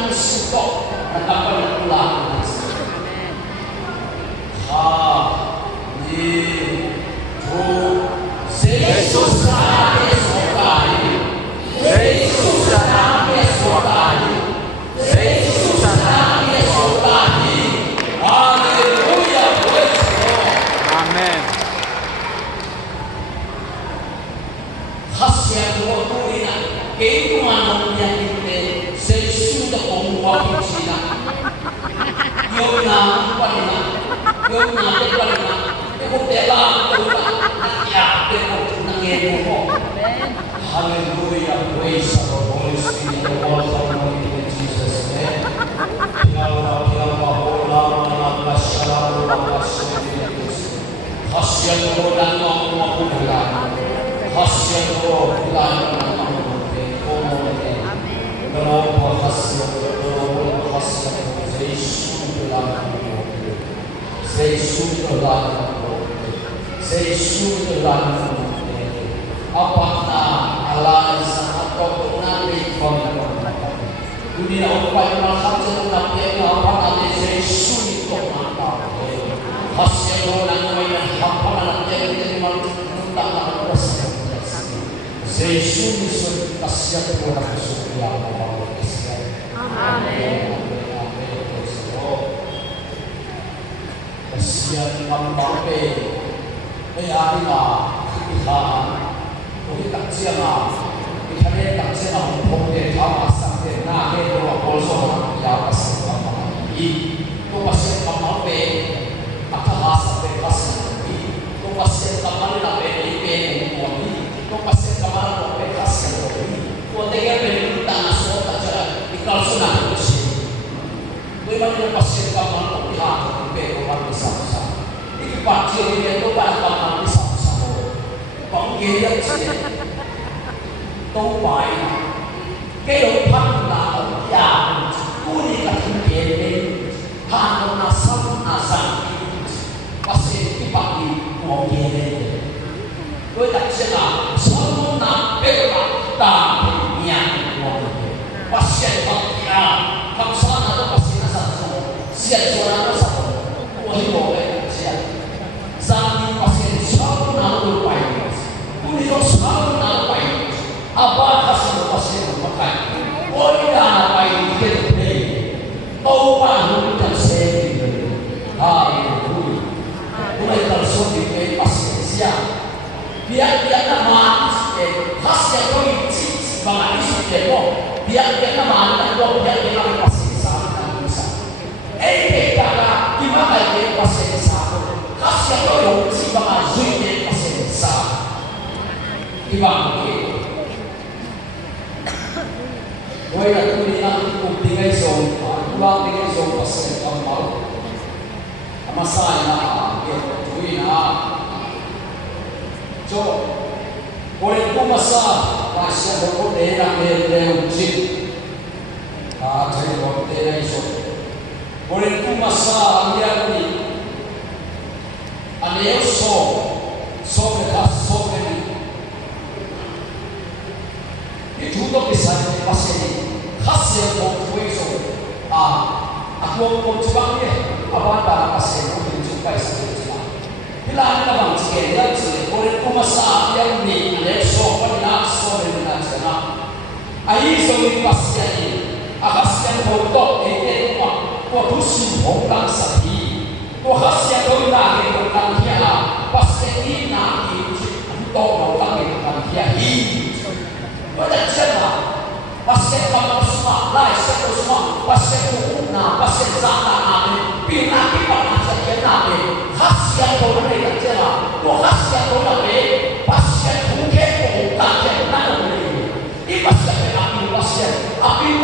ng suko na kapanakulaan ng Diyos. Jesus namin sukahin. Jesus namin sukahin. Jesus namin sukahin. Hallelujah. Praise God. Amen. Hasya ko tuloy na kayo kumano niya hindi sa isu na kumuha sila. Yung na palina, yung na palina, yung tela ko na nakiyate ko nangyayari mo. Hallelujah, praise the Holy Spirit, the Lord Almighty in Jesus' name. Hasya ko lang ang makukulan. Hasya ko lang ang makukulan. Kalau bahasa sesuatu apa ala sangat kau nanti kau dunia upaya makan tapi apa nanti sesuatu mata hasil orang yang apa nanti jadi malu tentang apa sesuatu kasihan orang suci Allah. Amin. Kasihan Mbappe, hari na kita, kita siapa, kita ni tak siapa pun dia sama sampai nak dia tu bolso ya pasti apa ini, tu pasti Mbappe, akan sampai pasti ini, tu pasti kamar nak beli ini, tu pasti kamar nak beli kasih ini, tu dia beli tanah suatu cara, kalau sudah tu sih, tu yang pasti kamar nak beli orang besar. Pak Cik dia tu tak akan sama-sama. Panggil dia tu baik. Kalau pernah yang kuliah ini, hanya nasam pasti dipakai panggil dia. Kau tak siapa semua nak berak tapi yang panggil. Pasti pakai kamu sana tu pasti nasam semua. Siapa orang nasam? Wahai Sami pasien selalu nak baik, kuliah selalu nak baik. Apa hasil pasien makan? Kuliah nak baik kita ni, tahu dan sedih. Haleluya. Mulai tersusun di pasien siap. Biar dia nama hasil kau isi bangsa isi demo. Biar dia nama anda kau biar dia nama pasien sama bisa. Kita gimana dia pasien sama? Kasih kau yang si bangsa zuit pasien sama. Gimana kita? Kau yang tu ni nak tinggal zon, pulang tinggal zon pasien kamal. Amasai nak, tu ni nak. Jo, kau yang tu masa pasien kau dah nak uji. Jadi kau dah zon. Kau yang tu masa dia ni. Aneh so ni. Itu tu kisah pasien hasil kau so. Aku mau cuba ni. Apa anda pasien kau cuba istilahnya. Bila anda bang cikgu dia kau masa yang ni aneh so ni nak cina. Ayi so ni pasien ni. Pasien kau tu kau tu sibuk dan sakit. Kau hasil kau nak ikutkan dia, pasti ini nak ikut kau nak ikutkan dia ini. Banyak cerita, pasti kamu semua, lain semua, pasti kuna, pasti zana nabi, bina kita macam dia nabi. Hasil kau nak cerita, kau hasil kau nak pasti mungkin kau tak cerita nabi. Ini pasti nabi pasti bina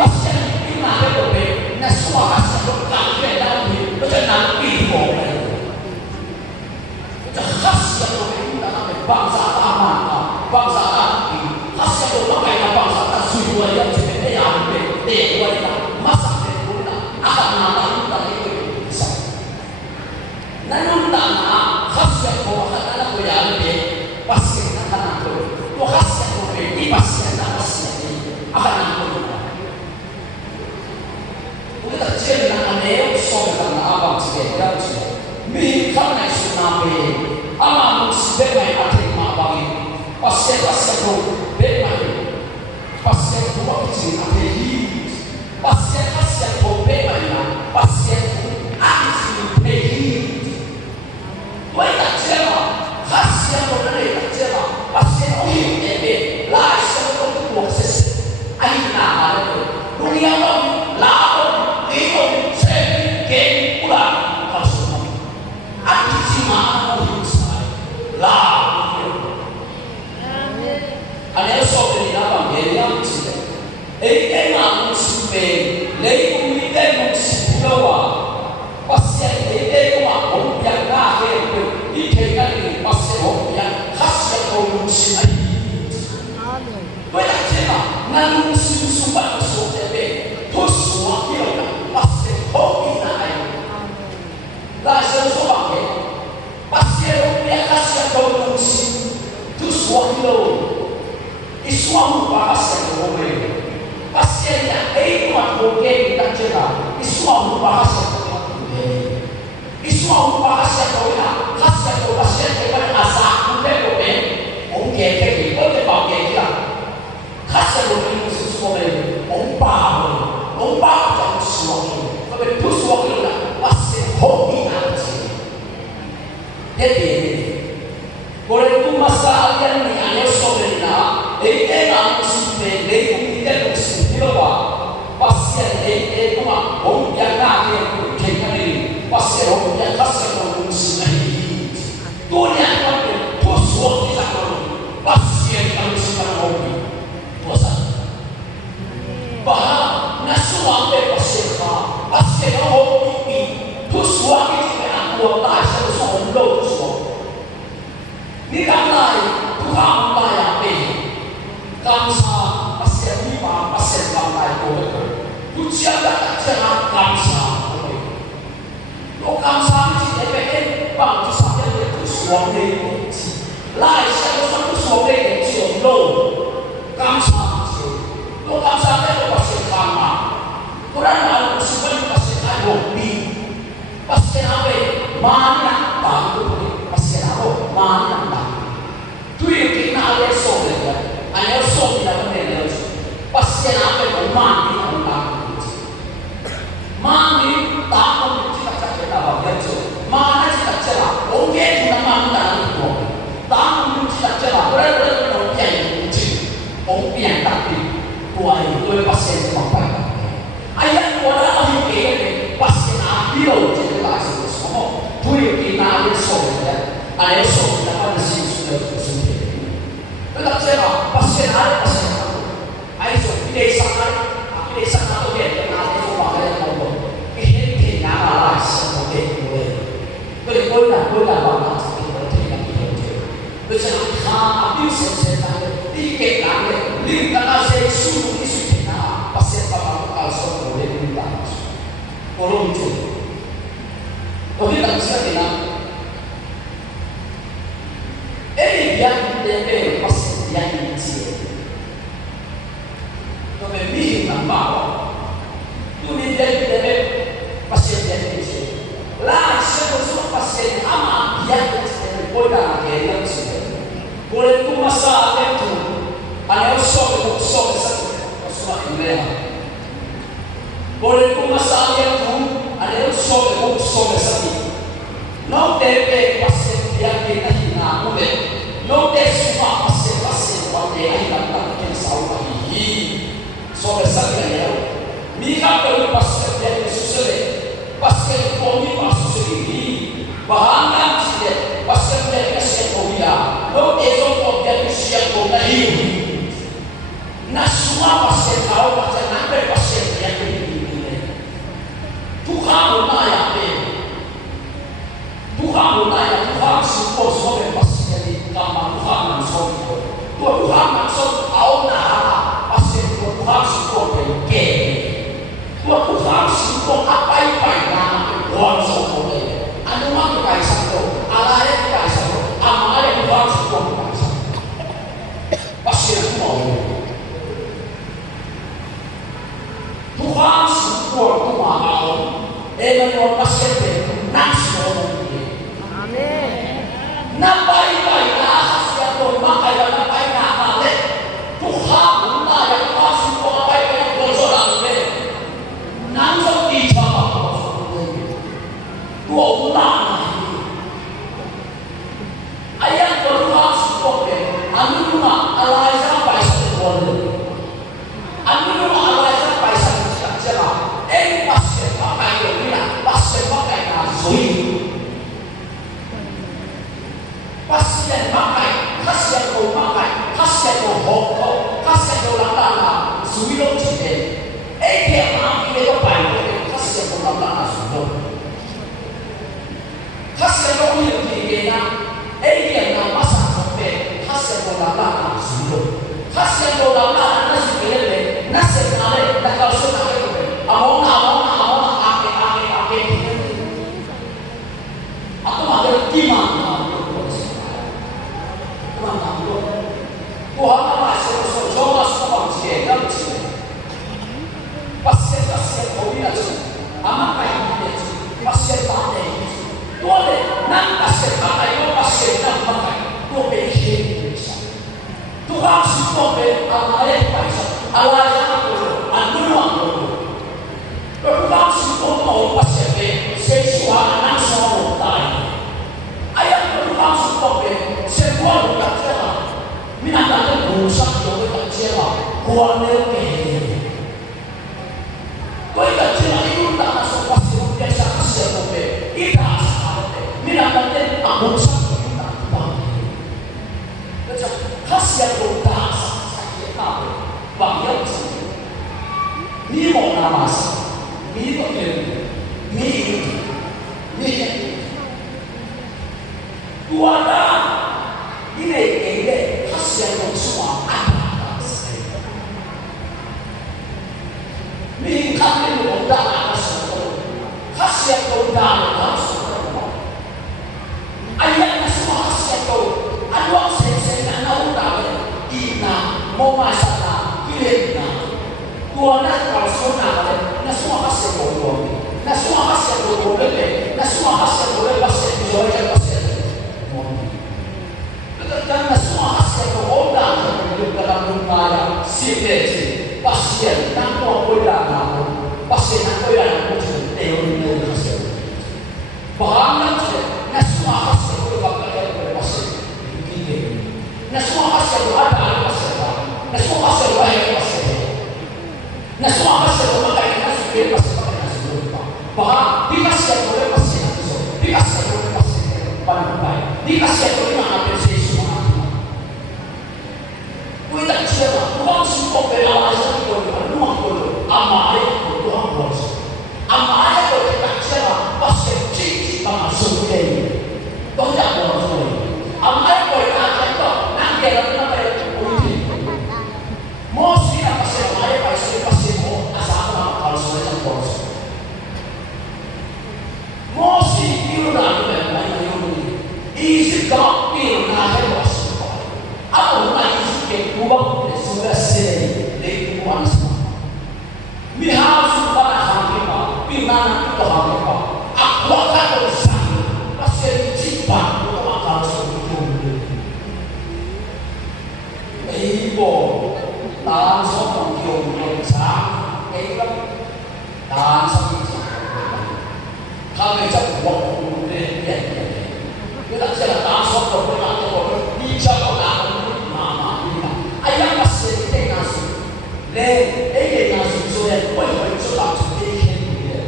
kita nak semua hasil kau tak cerita nabi, macam nabi. Khas yang kita nak bangsa aman, bangsa hati. Khas yang kita pakai bangsa tak suju yang sebenarnya yang beda kita masak kita akan nampak kita itu bisa. Namun tanah khas yang kita nak yang beda pasti akan nampak. Tu khas yang kita pasti akan nampak akan nampak. anu cuma alai sama paisa boleh, anu cuma alai sama paisa cakap, pasien pakai ini, pasien pakai nasui, pasien pakai, pasien kau pakai, pasien kau hokau, pasien kau lantana, sui lo cite, dia mana ini kau pakai, pasien kau lantana sui lo. Hasil kau yang tingginya, dia nak masak sampai hasil kau lama sudah. Hasil kau lama nasi kelele, nasi kelele, dah kau sudah kelele. Amon, ake. Aku ada gimana? Teman-teman, Tuhan apa sih? Coba semua cekam cek. Pasien kau ini aja, amat kayak ini, pasien tak ada. Boleh, nak pasien pakai, kau pasien nak pakai, kau beli Tuhan semua beli alai paisa, alai apa anu apa. Tuhan semua mau pasien beli, sesuatu anak semua mutai. Ayat Tuhan semua beli, semua bukan celah. Minat ada rusak juga tak celah, kuat beli. Kau tak celah itu tak masuk pasien biasa pasien beli, kita. Bila nanti aku sakit tak bangkit, macam hasil doa sakit apa, bangkit sakit. Ni mau namas, ni boleh, ni. Tuada ini hasil doa semua ada saya. Ni kami doa hasil doa ayat semua hasil tu, ada saya nak tahu ina, mau masalah, kilena, tuan kalau sunnah, nak semua hasil tu, nak semua hasil tu boleh, nak semua hasil boleh pasal jual pasal, dan nak semua hasil tu orang dalam rumah sih pasien, nak boleh nak, pasien nak boleh nak macam teori hasil, bahan nak semua hasil tu bakal ada pasien, nak semua hasil tu ada pasien, nak semua hasil tu ada pasien, nak semua hasil tu bakal ada pasien pasien, bahan dikasih tu oleh pasien, dikasih tu oleh pasien, baik, dikasih tu oleh mana pasien semua. Kau tak siapa, Tuhan semua beralasan tu rumah tu, amal itu Tuhan bos, amal itu tak siapa pasien cik tangan sukai. Kau tak boleh suai. Amai boleh ajar kau. Nak dia nak apa? Uji. Mesti nak pasal amai pasal mo asal nak kalau suai tak bos. Mesti kira nak apa ni? Isi kau kira nak apa bos? Apa nak isi ke buang sudah selesai dari buang semua. Mihal sudah hampa, pimana kita hampa. Aku akan bersama. Bang, kita makan sesuatu. Ibu, tangan sokong kiong sang, ibu, tangan sokong sang. Kami cakap buat dia. Kita cakap tangan sokong berlaku, ni cakap tangan mama ni. Ayam masih kita nasi, le, nasi sudah, boleh cakap sedikit dia.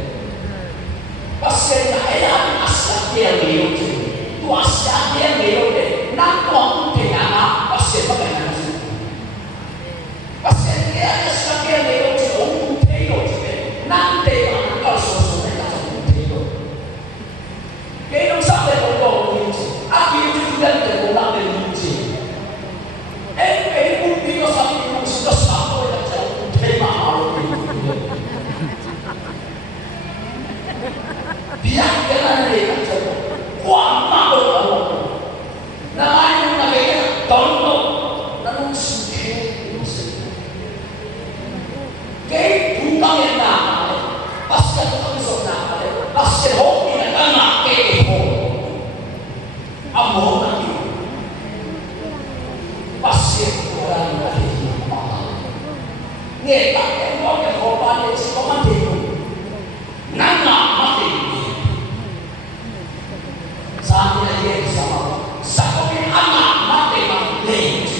Pasal ayam asal dia ni. Kuasa dia melode, nak tuang dengan pasien bagaimana sih? Pasien dia ada sebagai melode, orang telo, nanti mana kalau sesuatu yang tak telo. Kalau sampai orang ini, akhir itu juga orang ini. Ibu dia sampai itu sudah sampai dalam tema malu ini. Dia kena dia cakap. Wah, malu Allah. Namanya nak tonton, namun sedih. Kau bukan yang nak, pasti tak bisa nak. Pasti hobi nak nak kau. Amor lagi. Pasti orang lagi mahal. Ni tak kau yang korban yang si komando. Nana mati. Saatnya dia bersama. Sakokin anak mati mati.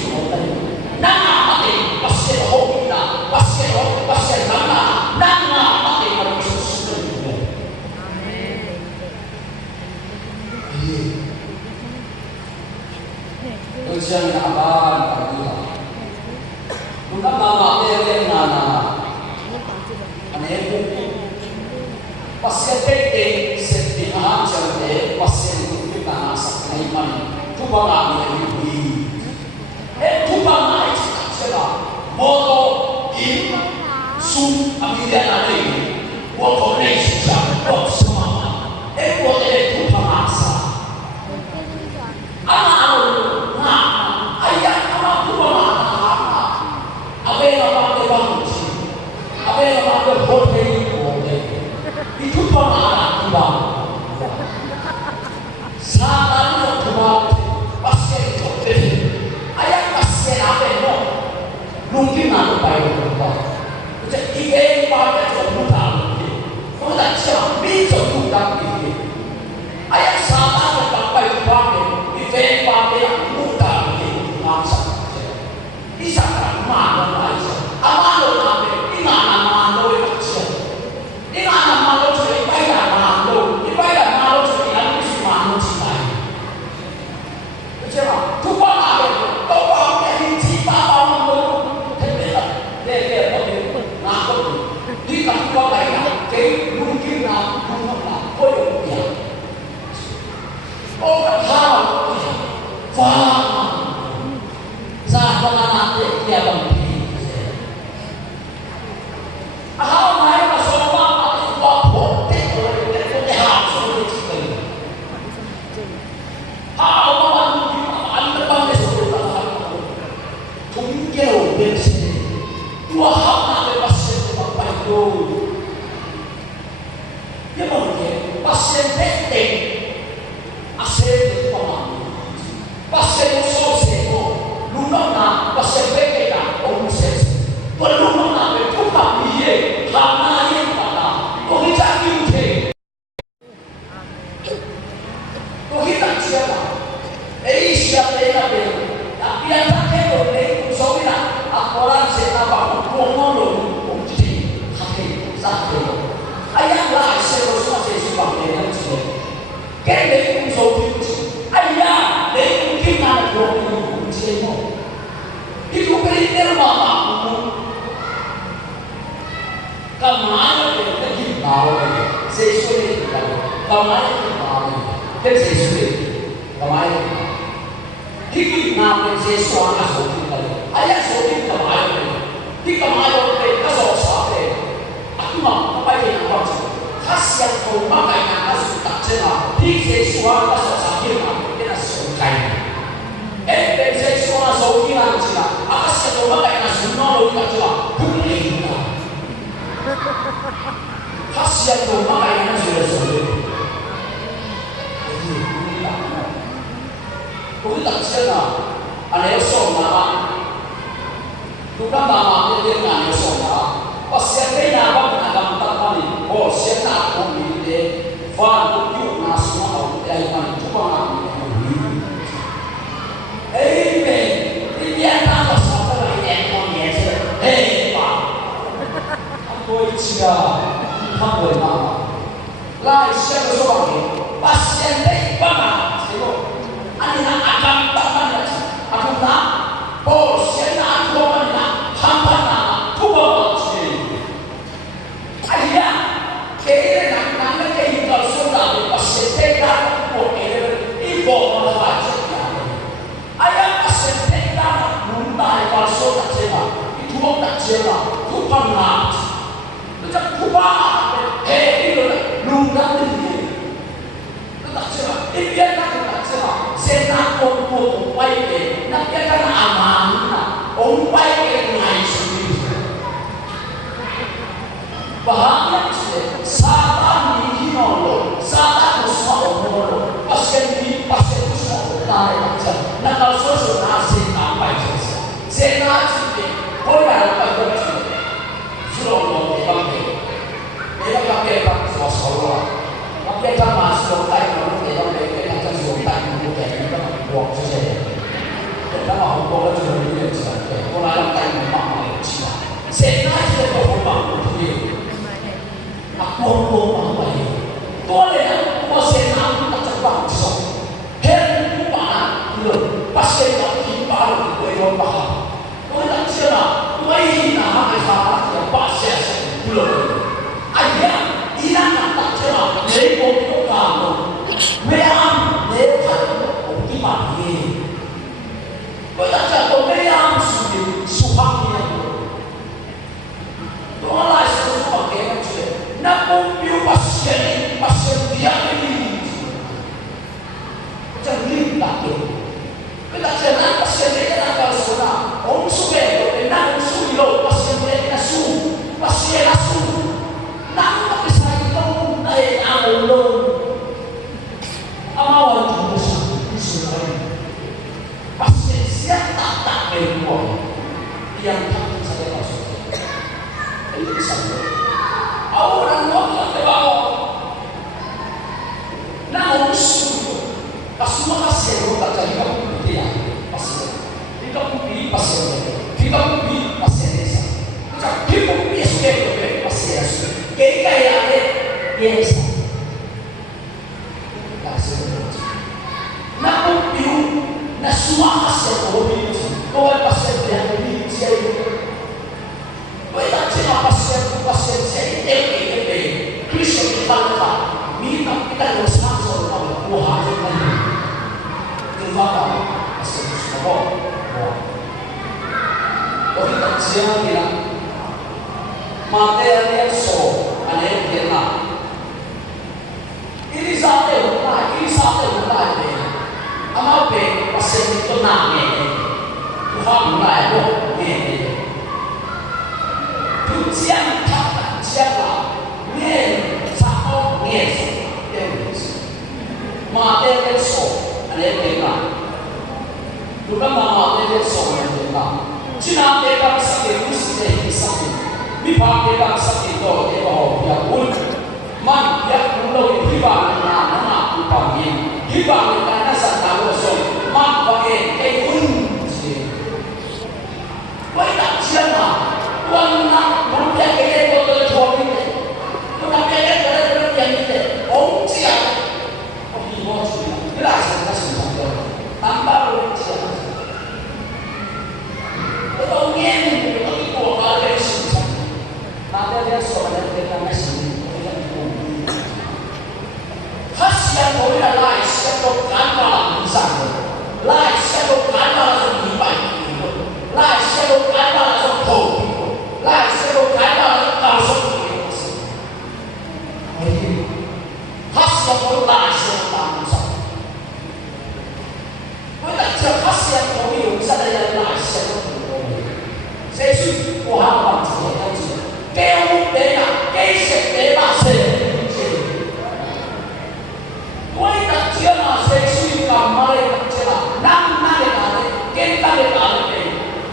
siyang naaban pagkita. Kung namamamere na anepo, pasyente settingahan siyante, pasyente na sa kaiman, tubang amin ay iwi. Tubang na sila, moto, im, sum, amilya natin, wako na siya, wako sumama, wako na tubang asa. Itu pengarah bang, saat itu bang, pasien itu, ayat pasien apa itu, mungkin aku bayar bang, jadi ini pada sebutan, sudah siapa bisa bukan ini, ayat saat itu bang bang, ini bang yang bukan ini, masa, bisa kan mana aja, amal apa, ini mana mana aja. Ini anak malu jadi bayar malu, dibayar malu jadi yang mesti malu cipai. Macam tuan ada, tuan yang cipa orang tu, dia nak di kantor lain, jadi mungkin nak koyo dia. Orang hal, faham, saat anak dia bangkit. Pasien 美国，一样他们才在告诉我，一个小人，偶然我看对吧？那我们输，把输他写我大家一个不对呀，把写，一个不比把写的，一个不比把写的少，你讲一个不比写的对，把写的少，给改呀的也少，那是个问题。那不比如那输他写的我比。各位把身边的理解，为了这样把身前一点一点，必须得看法，你能带我上手的话，我还是可以，你发到是什么？我跟他讲的啦，马代尔说，俺那边啦，伊丽莎白无奈的，阿妈被把身都拿来。他不来过，面就将他将啊面朝面对不起，马代的手那边啊，如果马代的手那边啊，只拿对方十个不是的一十个，你怕对方十个多对方好比稳，慢也不容易，一般人那不方便，一般人那上哪个说慢不给给稳。为了这嘛，我们别给那个错误的，我们别给那个变的，红这样，我比我去，你来是那是什么？难道我这样？我都年龄都比我高的形象，那大家说的那个什么？他想我们来想到干嘛以上的，来想到干嘛是100。来写到干嘛来说头皮，来写到干嘛来告诉你的事。他是要我来写到当上，为了叫他写到有啥的人来写到头皮，所以我还忘记了样子，给我给啊，给写给那些，为了叫那些去干嘛的叫那那的哪的，给他的哪的。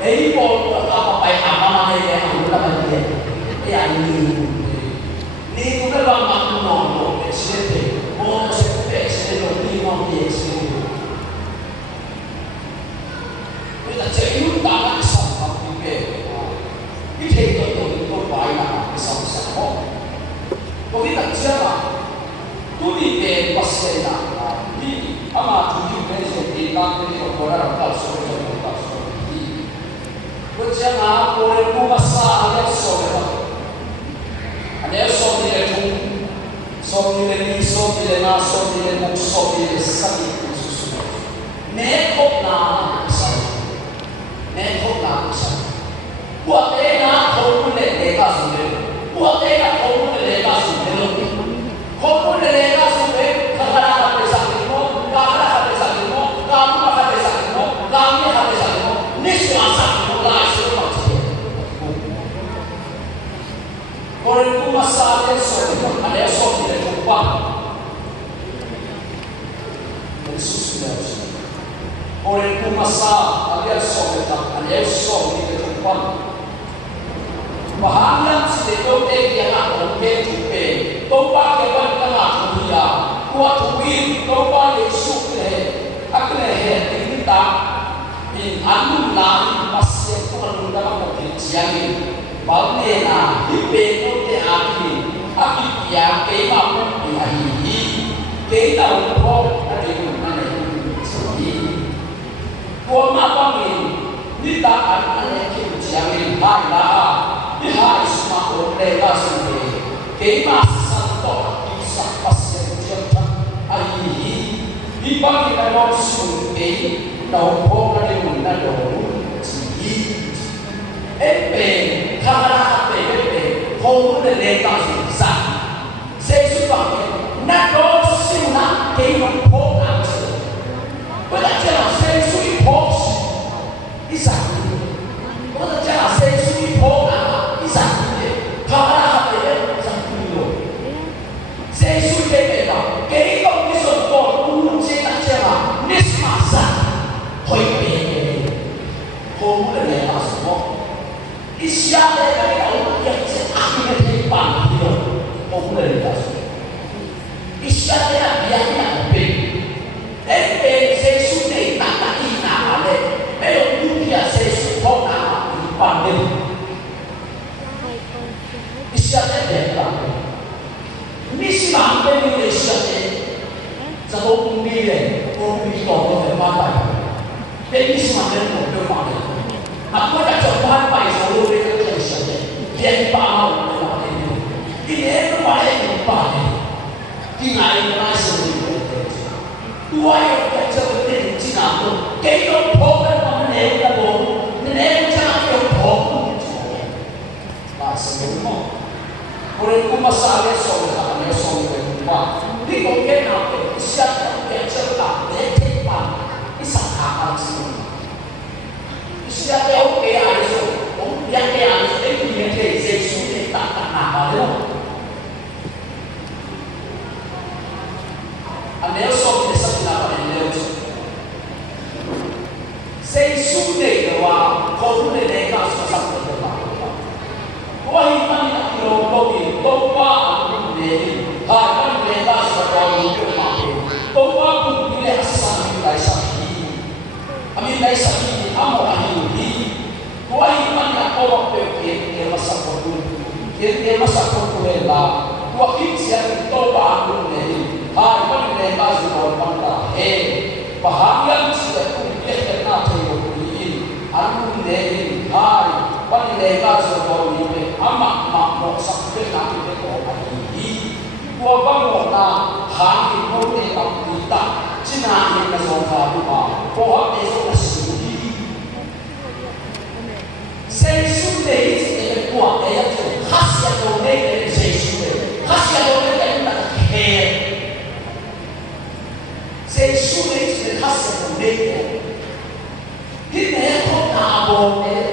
一个apa baik apa mana yang aku dapat dia, ya ni kita orang mampu ekspresi, mau ekspresi ni mau ekspresi. Kita cakap tangan sama juga, kita itu baiklah sama-sama. Kalau kita cakap, tu ni pasti lah, ni ama tu ni mesti kita ni orang tahu semua. 我讲啊，我的不把啥也说的嘛，你要说你的土，说你的地，说你的那，说你的木，说你的生意不是说，没空拿不上，没空拿不上。我得拿头部的来告诉你，我得拿头部的来告诉你，头部的来告诉你，看看他的上面么，看看他的上面么，看看他的上面么，看看他的上面么，你喜欢上面么？ Orang itu masalah soal ada soal tidak jumpa. Yesus sudah. Orang itu masalah ada soal tidak jumpa. Bahagian sedekah dia nak jumpa. Topa kepada tengah dunia. Kuat win topa Yesus le. Akhirnya ini tak. In anu lari pasien Tuhan dalam kejian. Balena hipe te aki ya ke ma mu ya hi ke ta ko na de ku na ne si ko ma ba mi ni ta an ne ke jiang ni ha la ni ha is ma ko le ba su de ke ma san to ki sa pa se jiang ta ai hi ni ba ki na lo su de no ko na de ku na do si epe kara epe hong de le ta si sa se su ba na do si na ke ma po na si wa da ja se su i po si i sa wa da ja se su i po na i sa kara epe sa ku lo se su de pe ba ke ko ni so ko u che na che ba ni sa sa hoi pe ho 我们的人啊什么？一下来那个也是阿弥的天棒的，我们的人啊什么？一下来那边那边，哎边谁输的那一拿的，没有武器啊谁输好拿一棒的，一下来边啦，你是哪边的一下来？怎么不理嘞？我不理我都很麻烦。你是哪边我就麻烦。啊，我在上班拜所有的这个小的，连八我都麻烦的，一年都麻烦100的，进来一个是100的，我有在这个店进来过，给到破的我们来的不，你来不上有破的，那是什么？我哋咁啊三嘅數下，你數嘅話，呢個嘅嗱嘅相當嘅出納，你聽話，你實下啱先。相當嘅係數，我一嘅係數，你見嘅係數你得拿嘅咯。啊，你要數嘅實拿嘅你要做。四數嘅話，可能你哋講數十嘅話。我一般的有多点都花不年，还不年大是高一个马币，都花不年3年来上亿，阿米来上亿，阿莫阿有亿，我一般的我给masa kotu，给masa kotu lah，我以前都花不年，还不年大是高一个嘿，bahagian sudah kuliah kena teori, anu年还。วันนี้ก็จะบอกนี่เป็นอามาหมกสักเป็นน้ำเป็นตัวนี้ตัวบางคนน่ะหางที่เขาเองกับปีตาจีน่าเองก็ส่งข่าวมาเพราะว่าเองก็สิ่งที่เส้นสุดเลยที่เองกว่าเองจะฮัสยาโดเนเองเส้นสุดเลยฮัสยาโดเนเองนั่นแค่เส้นสุดเลยที่ฮัสยาโดเนเองที่เองเขาหน้าโบเอง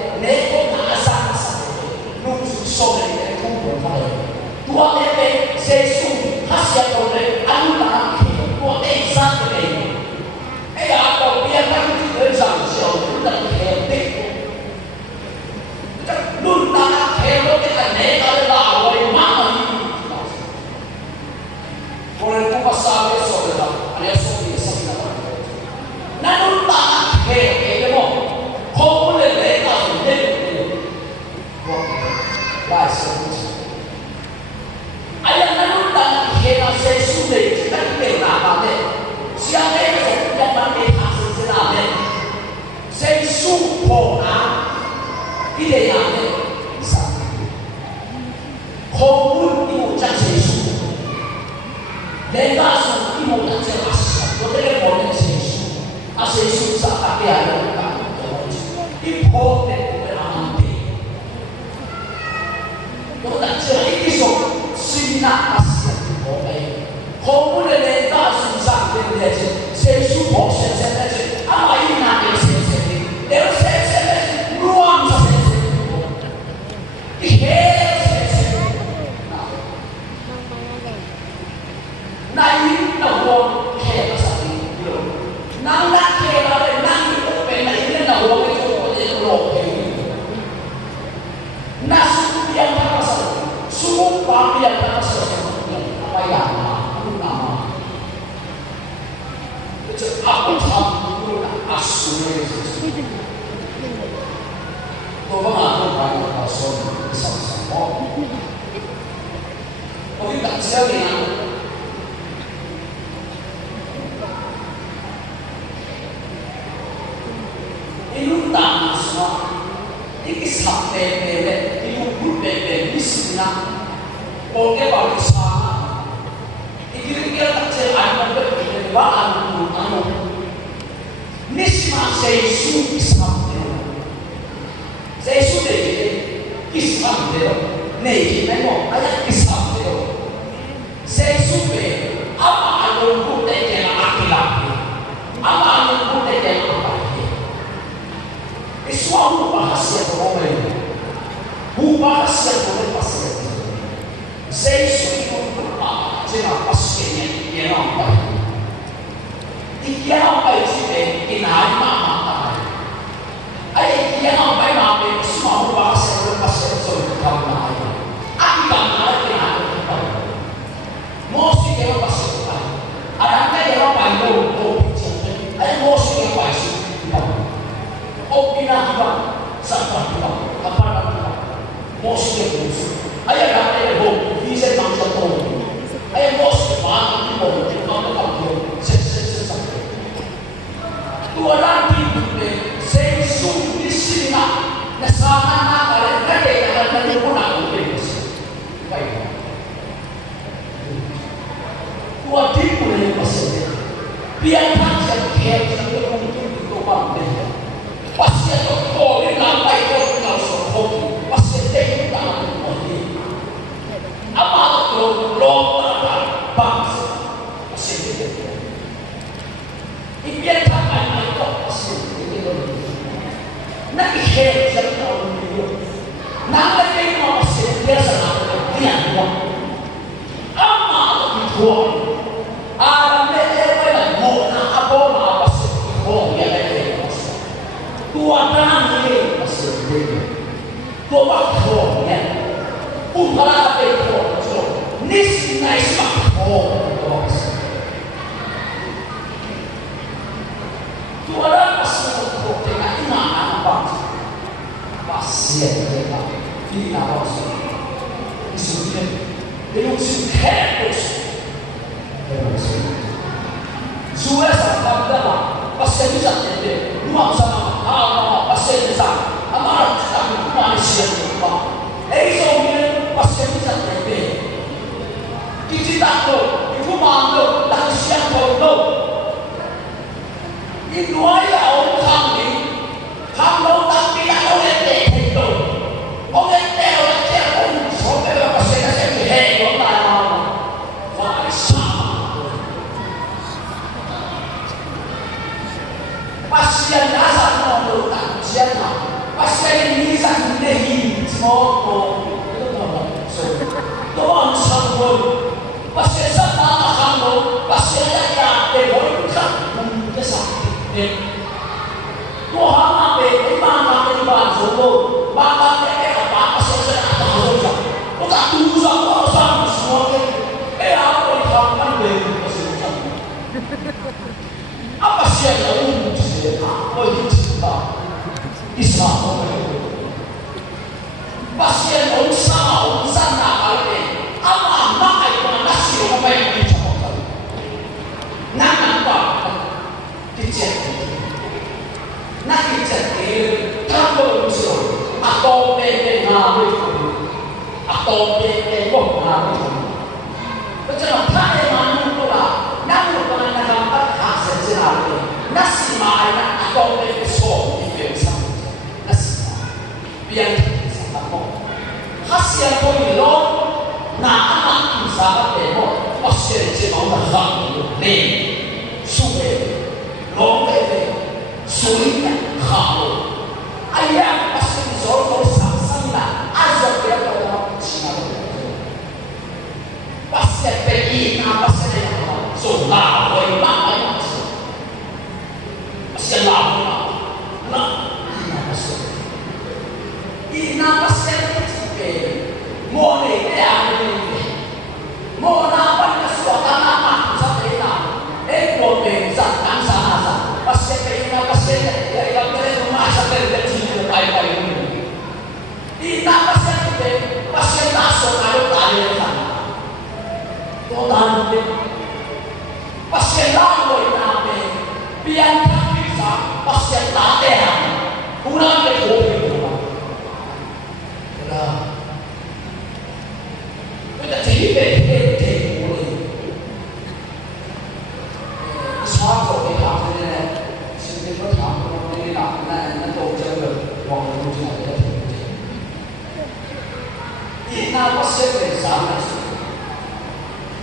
所以咧，通過翻嚟，我哋嘅社畜黑社會咧，安打起，我哋生嘅嚟，哎呀，到邊間基本上就不能聽的，這論打聽到嘅係你個老外媽咪，我哋講個三嘅數嘅啦，你數嘅數嘅啦，那論打聽嘅麼？可不能你個係來生氣，哎呀，那種當天啊，誰輸的，只能給哪方面？下面的人要把給他是知道的，誰輸破拿，一點哪面上，空無一無將誰輸，人家輸一無將誰輸，我這個我們誰輸，啊誰輸啥大家有感覺，一破的。我感觉一首新那是我们，后面的人大树上对不对？谁输破谁现在是阿妈一拿给谁谁的，有谁现在是乱着谁谁的，你黑谁谁的，那你那我黑了啥的有，那黑了的那你我本来那我跟我这老黑，那是不一样的。suốt bao nhiêu năm sau quay lại lúc nào chứ áp lực luôn là áp suy tôi vẫn là tôi phải là số sản phẩm đó có cái đặc trưng gì nào cái lúc nào mà sao cái sản phẩm này cái lúc bút này cái gì nào Porque bagi sana, kira-kira tak cerai membuat anu, nisma sesu Islam sesu deh Islam deh, nih memang ada Islam deh, sesu deh, apa anu pun deh yang laki-laki, apa anu pun deh yang laki-laki, Islam bahasa orang, bahasa orang bahasa. Sei suo papà, c'è una passione che non vai. Ti chiamo per dire che non hai mamma. Hai Okinawa, Sapatua, Kaparatua, Mosque, I am a home, he's a mountain home. I am most one people in the success. To allow people to say, soon this cinema, the Sana, and the Puna things. Who are people in the Pacific? Be a punch and care and the community to one day. What's the call in our life of home? What's the day down on me? About the long box. If you have my thoughts, not the head that on you. Now I think of it, there's another one. I'm not before. I'm never more than a bone of a city home. Who are down here, a city. Go back home, who are they for? This nice back home, dogs. To allow us to go take a man about Passion, feel about they don't care Suesa Pagdala, Passebisa, Nuama, Passeisa, Amara, Manisha, Eiso, Passeisa, Digitato, Comando, la Siamo, no. In Noia, old family, come on, that be a little. Pasien nasa no pasien na pasien ni sa hindi mo itu nama so doang sangol pasien sa nama kamu pasien ya boleh kan sakit Tuhan apa imam apa solo maka apa pasien sa apa bukan tunggu sama semua apa yang kamu pasien apa sih yang oh itu Islam pasien usaha kali Allah makai nasi apa yang dicoba nampak dicek nak dicek kalau usul atau bete ngawi atau bete kok ngawi macam apa yang pula namun kalau nak dapat hasil sehari nasi mana atau besok itu sama nasi biar sama kok hasil pemilu nak anak usaha demo hasil cuma orang ni suwe lombe sulinya kalau ayam hasil soal sama lah azab dia kalau siapa hasil pergi apa saja so lah boleh mana selalu nak ina pasien itu boleh mau apa sesuatu apa sampai boleh sangat sangat pasien ina pasien yang rumah sampai kecil baik-baik ina pasien itu pasien masuk kalau ada sana total pasien lalu ina biar pasien latihan, kurang berkopi lah. Kita jadi bete boleh. Suatu kita ni, sendiri kita ni nak tahu jangan orang tu jangan ada. Ina pasien bersama.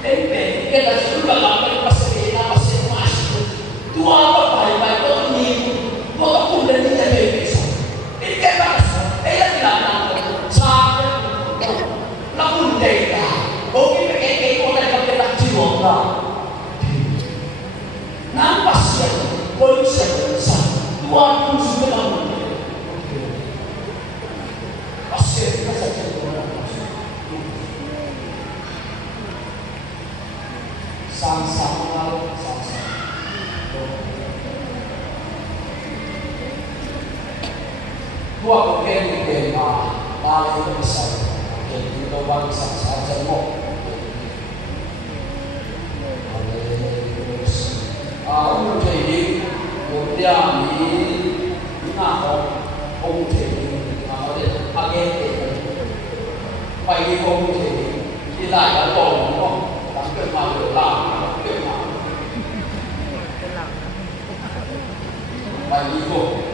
Kita sudah lakukan pasien ina pasien masih. Dua apa baik-baik tu ni. Kalau pun dia tidak bisa, ini bangsa, dia tidak sampai, namun dia, bagi mereka orang yang kita jiwa, nampak siapa, polisi bangsa, Tuhan pun sudah namun, pasti kita saja orang sama-sama, sama-sama. tua của cái mà ba lấy cái sợi cái gì đâu băng sẵn sàng chân một ông thầy đi một dia ni nào ông thầy nói đến agen phải đi ông thầy đi lại là tổ đúng không? Làm việc mà được làm việc mà phải đi cùng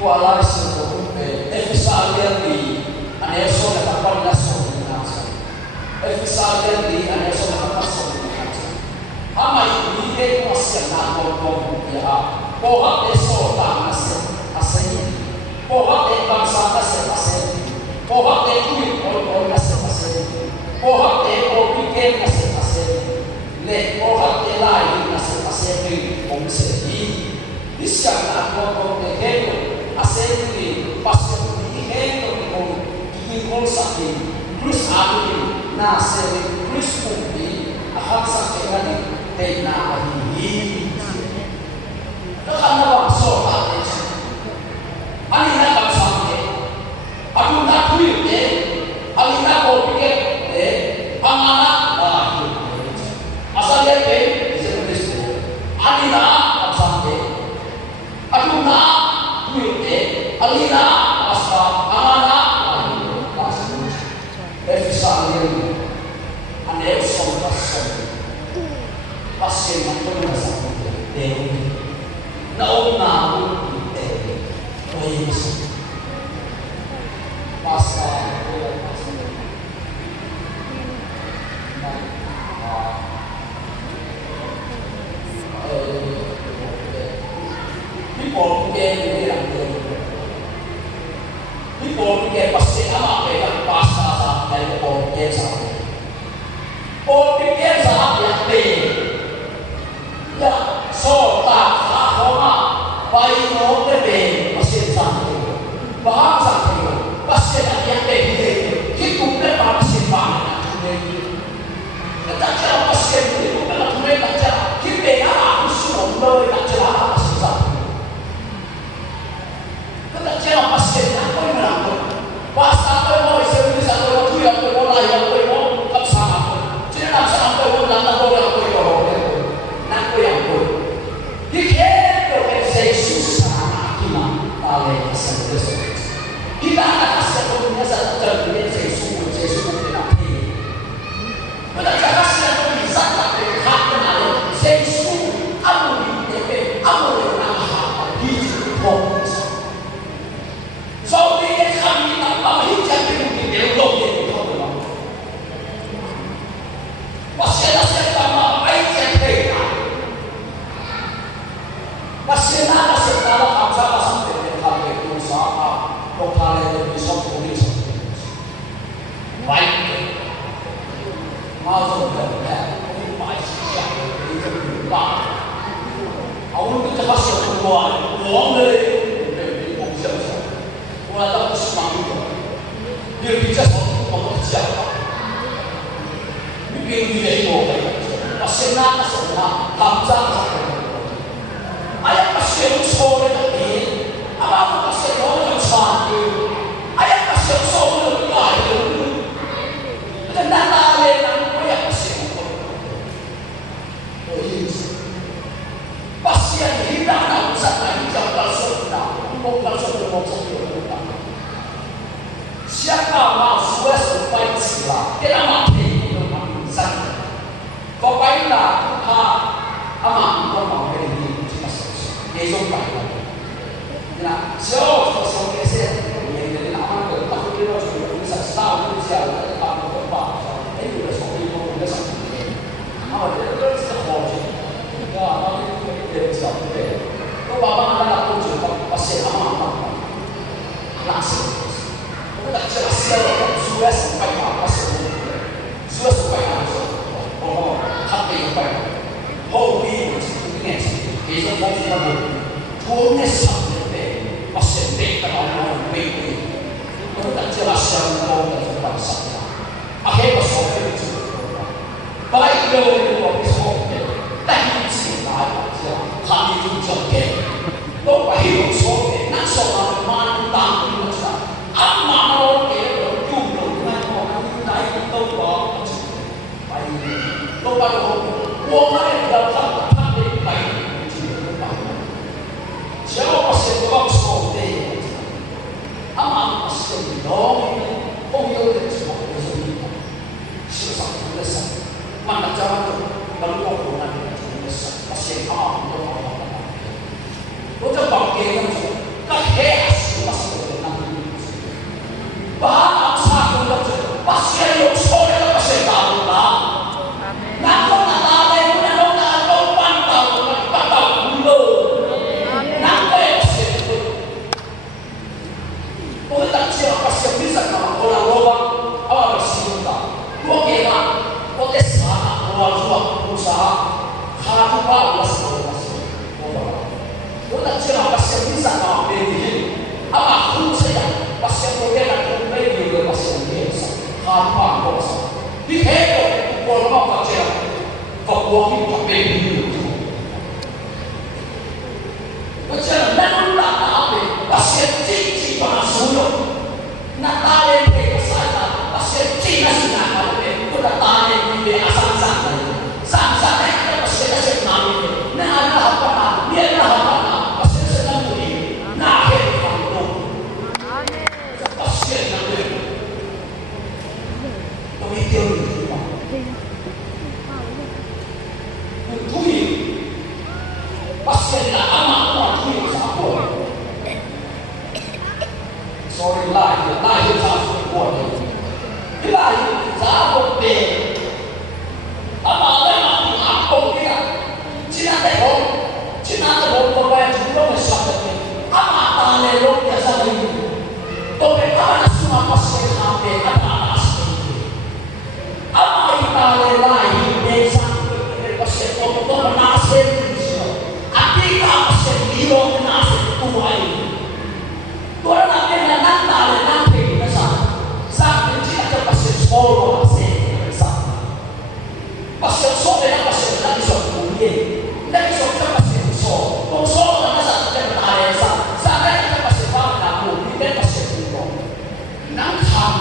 qua lại sự của chúng về Efesalia di anesso na kapalaso ni nasa Efesalia di anesso na kapalaso ni nasa ama ibigay mo siya na kung ya po aso ta nasa asay po bangsa nasa asay po kuwi o nasa asay po obigay nasa asay le po lai nasa asay kung sa isya na kung assembly pastor dihengo ko ihingol sa akin Chris akin na seri Chris kumpi ahat sa kanya ni na hihi nakanawa so atin ani na kapsangke ako na kuye ali na ko pike ang anak asal dia Jesus ani na kapsangke ako na alina asa amana Efesalia ane sompa pasien matuna sa Deus na una Deus pasa people porque pasti ama mereka pasta dari porque saat yang be ya so tak homa bayi no be pasti sampai bahang sampai pasti yang be itu be pasti banget kita cara pasti itu kalau mereka cara kita apa usul mereka cara pasti sampai kita cara pasti Basta ko mo isang isa ko tuya ko wala ya ko kapsama ko. Sino na sa ko wala na ko ya ko yo. Na ko ya ko. Dikendo ke Jesus sa akima tale sa Kristo. Kita na sa ko niya sa terbi Jesus ko na ti. Pada kasi ko ni sa ta ke hakna Jesus amu ni ke amu na ha di ko. So dia kami tak mahu jadi mungkin belok dia betul tak? Pasal saya tak mahu baik jadi. Pasal saya tak mahu apa sampai dengan itu sama. Lokal itu bisa tulis. Baik. Mahu berada di baik siapa itu berubah. Awak itu pasal keluar, uang dari ada sesuatu dia bisa bekerja bikin dia itu pasien kamsa ayat pasien sore tadi apa pasien orang sakit ayat pasien sore tadi dan nale nang ayat pasien pasien hilang nang sakit jangan sudah bukan sudah siapa mau suas upaya sila kita mati dengan sangat kau baiklah ama mau ini cuma sesuatu besok baiklah 有我的错，但你起来是吧？他们就做嘅，都把迄种错嘅，那时候我们当兵的时候，阿妈我给我用了那个来都讲，哎，都把我们要他的来就都把，只要我写到错的，阿妈我写到朋友的时候，我说你是上头的神，慢慢讲，能够我那边的神，我写阿妈都好好的。我就บอกเองนะก็แค่สิว่าสิ่งที่นั่นบ้านอาชาคนละจุดว่าสิ่งที่โชว์แล้วก็สิ่งที่เราละนั่นก็นั่นอะไรนั่นก็นั่นก็ปั้นเต่าคุณเลยนั่นก็สิ่งที่ผมตั้งใจว่าสิ่งที่สักการะคนละโลกเอาไปสิ่งต่างพวกเองอ่ะพวกเด็กสาวคนละจุดผู้สาวข้าทุกบ้านว่าสิ่งที่我当知道把小兵上啊，别的，阿妈苦死呀，把小兵给那个没有的把小兵上，他怕多少？你看我了嘛？这样，我你把没有的，我这样难打打的，把小兵把它收了，那打的那个啥子，把小兵那是哪个的？我那打的你别上的，上的那个小的是哪里的？那好办啊，你那好办啊。Sorry, lie is also important. Lie is our bed. Ama lama aku kita. Cina teko ko ba tu lo me sa te. Ama ta le lo ya sa ni. To be ama na suma pas se ha pe ama as. Ama ita le lie ne sa pe pas se to na se ni. Ati ka pas se ni lo na se tu ai. Tuan nak kena nanta le nanti kita sa kita pasal solo pasal sa pasal solo dan pasal lagi solo kuliah lagi solo kita pasal solo dan sa kita ada sa kita pasal bang aku kita pasal kuliah nang ham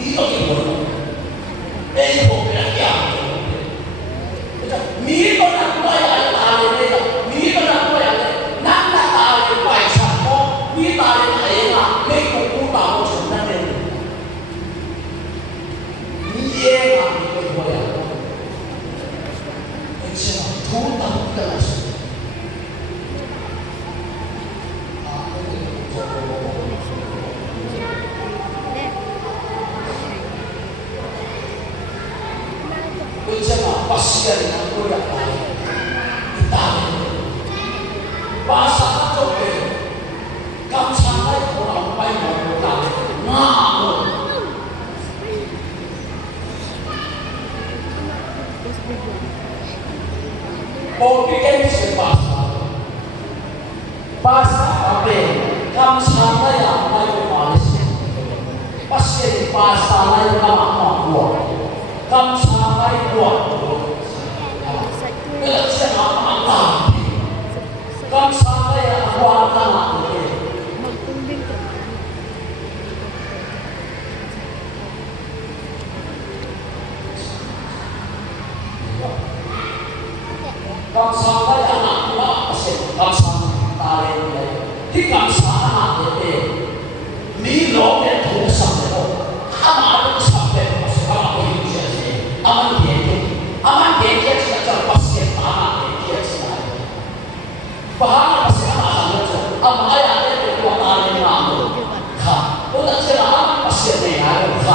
ni lagi boleh boleh ya ni boleh boleh ada ni boleh boleh nang tak ada baik sama你打的太阳啊，美国舞蹈我承认的，你也啊，你会过呀？而且啊，土党的老师，而且啊，把西安人过呀，你打的，把啥都给。咁撐喺我諗歸我㗎，啱喎。我嘅經是巴薩嗰邊，咁撐喺人喺度話你先，不是巴薩喺度講喎，咁撐喺度，你就知我講大，咁撐喺人話得啦。咁上嗰日啊，我食咁上大嘅嘢，啲咁上下嘅嘢，你攞嘅土上嚟咯，阿媽都上嘅，我食阿媽可以食先，阿媽點嘅，阿媽點嘅就不食阿媽點嘅起來，把阿媽食阿媽上嘅做，阿媽呀咧就話大嘅啱嘅，嚇，我就知啦，阿媽食嚟係咯，嚇，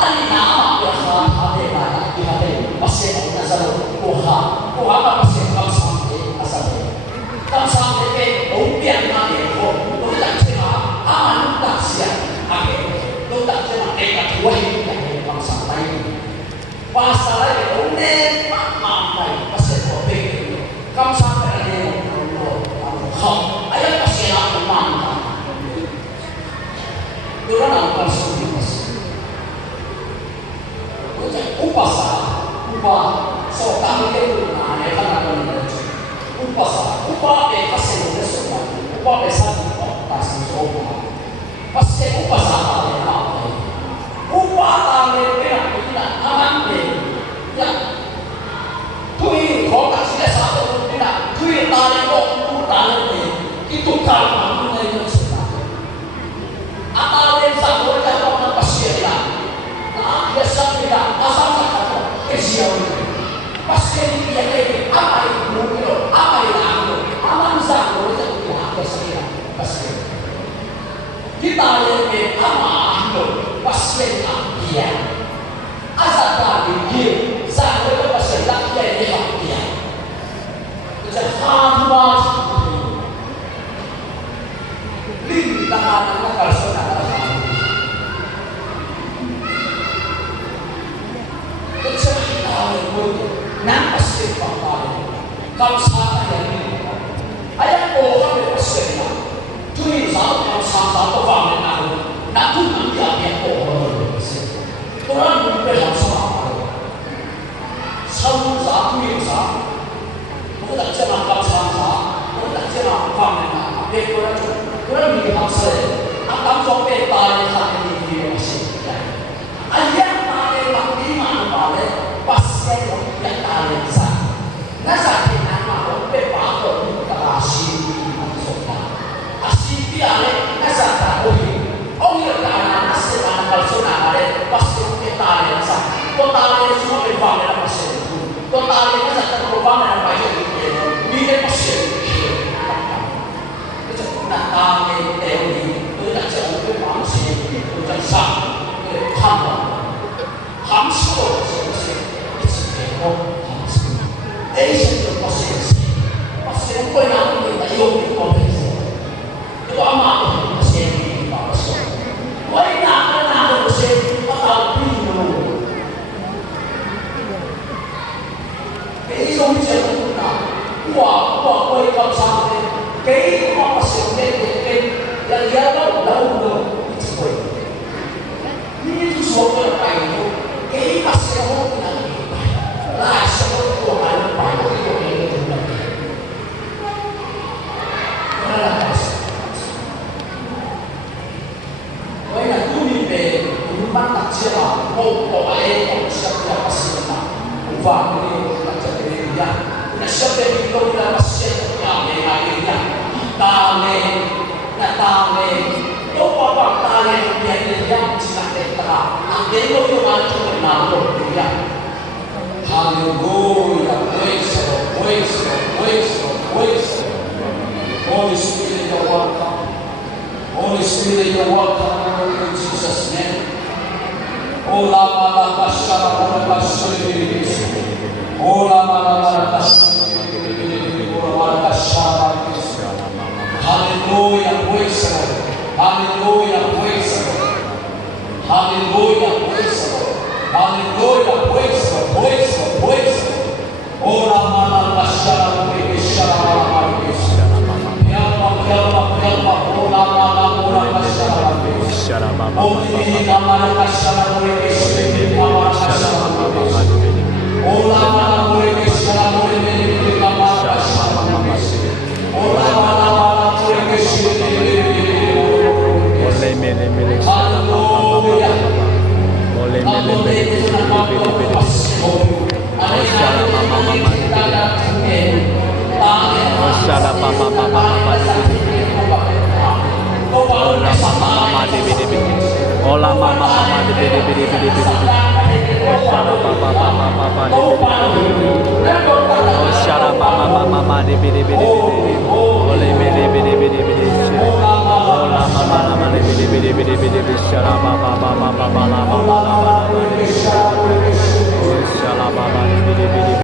阿你阿媽嘅嚇下啲嚟，啲下啲，我食我那時候我嚇，我阿媽。咁三嘅嘅好變啊！嘅我都特知嘛，啱啱特時啊，阿嘅都特知嘛，你個土氣人嘅咁三嚟，話晒嘅好呢，萬萬不識我俾佢，咁三嘅呢我好，哎呀不識啊，萬萬，有人能夠說明嘅事，我就好把啥，好 upah seorang itu mana kan ada yang upah pasti ada semua upah besar pasti semua pasti upah sama dengan upah tahu tidak aman ya tui kau tak sudah satu tidak tui tahu kau tahu itu kalau mana itu atau yang satu orang pasti ada dia sampai asal satu kesiau pasti dia lagi apa itu mungkin apa yang aku aman satu itu dia kesiau pasti kita lagi apa itu pasti dia asal tadi dia satu itu pasti dia jadi hamba lintahan kalau saudara nampak sifat kalau sahaja yang ini ayat orang berpersenya tuh kalau sahaja orang yang nak tuh dia orang berpersenya orang berpersenya sama satu yang sama bukan cuma kalau sahaja bukan cuma orang yang dia orang berpersenya akan sampai tanya sampai di berpersenya ayat mana yang mana pasti yang kalian sah. Nasa nama orang pakai kita asyik maksudnya. Asyik dia le nasa tahu. Orang yang kalian nasa mana kalau sudah ada pasti kita kalian sah. Total semua berbangun apa sih? Total nasa terbangun apa aja itu. Dia pasti. Itu nak tahu teori. Itu nak jauh ke manusia. Itu jangan sah. Hamba. Hamsko. Asian process. Pasal kau yang kita yogi proses. Itu amat pasal ini pasal. Kau nak proses atau binu. Ini semua macam mana? Wah kau yang sampai. Kau pasal yang dia tahu itu kau. Ini tu semua apa itu? Kau pasal orang yang lah semua tu orang banyak itu yang itu lagi. Kalau kau yang tu ni rumah tak siapa, kau ayah siapa pasti nak. Ufak ni tak jadi dia. Nak siapa yang kau tidak pasti yang dia. Tale, kau apa tale dia cina tetra. Angin kau tu macam mana dia. Hallelujah, praise. Holy Spirit, you're welcome. Holy Spirit, you're welcome in Jesus' name. Ola mala kasara mala kasiri. Ola mala kasiri. Ola mala kasara. Hallelujah, praise. Hallelujah, praise. Hallelujah, praise. Hallelujah, praise. Ora mana kasara kishara Yama ora mana kasara kishara Omni nama kasara kishara Ora mana kishara Ora mana